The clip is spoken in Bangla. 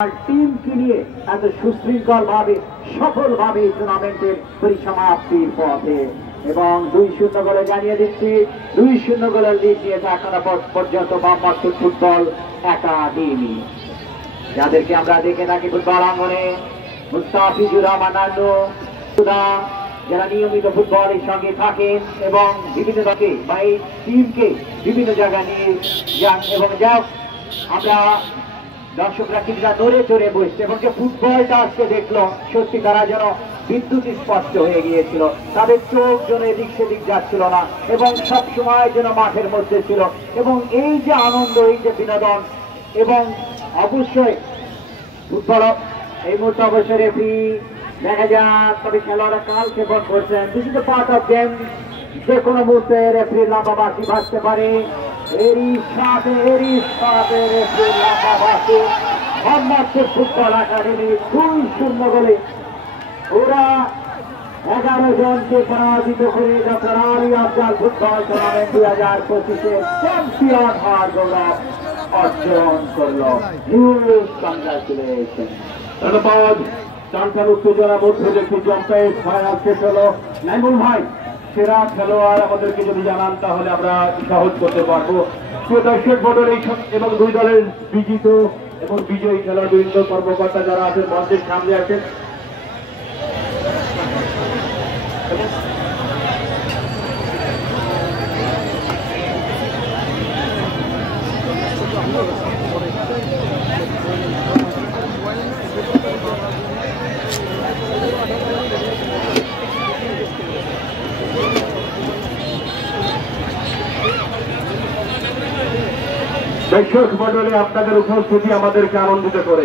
টিমকে নিয়ে এত সুশৃঙ্খল ভাবে সফল ভাবে টুর্নামেন্টের পরিসমাপ্তির পথে এবং 2-0 গোলে জানিয়ে দিচ্ছি 2-0 গোলের লিড নিয়েছে এখনো পর্যন্ত মোহাম্মদপুর ফুটবল একাডেমি, যাদেরকে আমরা দেখে থাকি ফুটবল আঙ্গনে মুস্তাফিজুর রহমান নান্নু, যারা নিয়মিত ফুটবলের সঙ্গে থাকেন এবং বিভিন্ন দলকে বা এই টিমকে বিভিন্ন জায়গায় নিয়ে যান এবং যাও আমরা দর্শকরা কিছুটা নড়ে চড়ে বসছে এবং যে ফুটবলটা আজকে দেখলো সত্যি তারা যেন বিদ্যুৎ স্পষ্ট হয়ে গিয়েছিল, তাদের চোখ যেন এদিক সেদিক যাচ্ছিল না এবং সব সময় যেন মাঠের মধ্যে ছিল এবং এই যে আনন্দ, এই যে বিনোদন এবং অবশ্যই ফুটবল এই মুহূর্তে অবশ্যই রেফারি দেখা যাক, তবে খেলোয়াড়রা কাল ক্ষেপণ করছেন, this is part of game, যে কোনো মুহূর্তে রেফারির লম্বা বাঁশি বাজতে পারে। এরই সাথে রেফারির লম্বা বাঁশি মোহাম্মদপুর ফুটবল একাডেমি 2-0 গোলে ওরা 11 জনকে পরাজিত করে doctor Ali Afzal football tournament 2025 champion হওয়ার গৌরব অর্জন করলো। Huge congratulation. ধন্যবাদ। চারটার উত্তেজনার মধ্যে দেখি জম্পায়ের ছয় শেষ হলো। নাইমুল ভাই, সেরা খেলোয়াড় আমাদেরকে যদি জানান তাহলে আমরা সহজ করতে পারবো। দর্শক মন্ডল এবং দুই দলের বিজিত এবং বিজয়ী খেলোয়াড়বৃন্দ কর্মকর্তা যারা আছেন মঞ্চের সামনে আছেন। দর্শক মন্ডলে আপনাদের উপস্থিতি আমাদেরকে আনন্দিত করে।